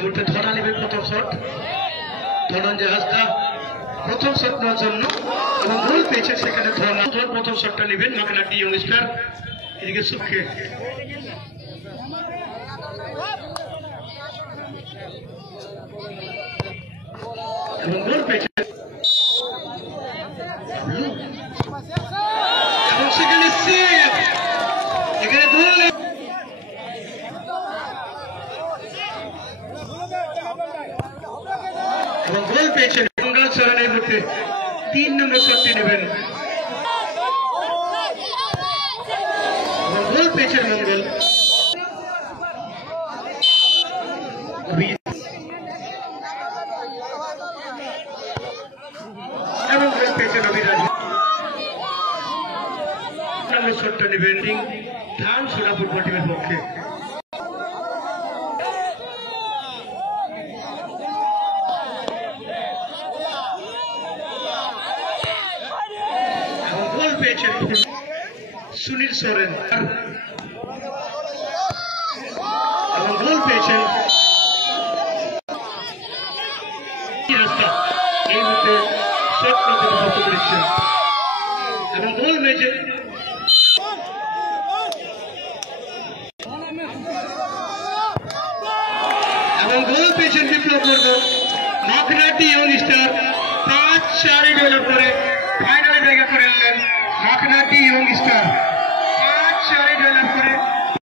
মুহূর্তে ধরা নেবে প্রথম শট। ধনঞ্জয় হাসদা প্রথম শট নেওয়ার জন্য এবং গোল পেয়েছেন সেখানে ধরা। প্রথম শটটা নেবেন মাকনাটি ইয়ংস্টার। এদিকে সুখে এবং গোল পেয়েছেন এবং সেখানে সেভ। এখানে গোল এবং গোল পেয়েছেন মঙ্গল সরানের মধ্যে 3 নম্বর শটটি নেবেন এবং গোল পেয়েছেন মঙ্গল। এবং গোল পেয়েছেন অভিরাজ। নম্বর শটটা নেবেন ধান সোনা ফুটবল টিমের পক্ষে। পেয়েছেন সুনীল সোরেন এবং গোল পেয়েছেন রাস্তা। এই মুহূর্তে শট প্রতিহত করেছেন এবং গোল পেয়েছেন এবং গোল পেয়েছেন বিপ্লব মুর্মু। মাকনাটি ইয়ংস্টার 5-4 গোলের পরে ফাইনালে জায়গা করে আনলেন মাকনাটি ইয়ংস্টার।